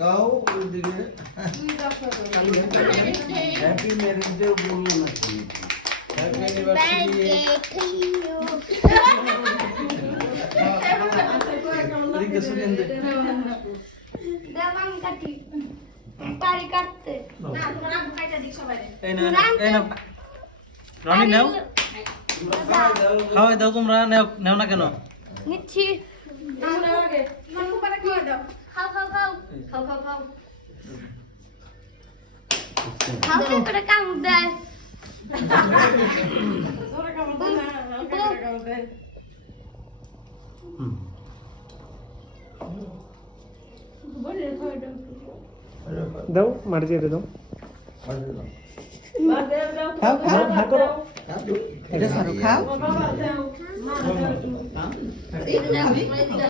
তাকাও ওইদিকে। Happy marriage day বললো না কি? Happy anniversary. এদিকে শুনেন দে। দেবান কাটি পারি কাটতে না তোমার আব্বু কাইটা দিক সবাই এই না এই না রনি নাও খাওয়াই দাও তোমরা নেও নেও না কেন নিচ্ছি আমরা আগে মামু পারে খাওয়া দাও খাও খাও খাও খাও খাও খাও খাও কি করে কাম দেয় জোরে কাম দাও না হালকা করে কাম দেয় বলে খাওয়া দাও দাও মার্জি দাও বাদ দাও খাও খাও হা করো এটা সারো খাও। বাবা দাও মা দাও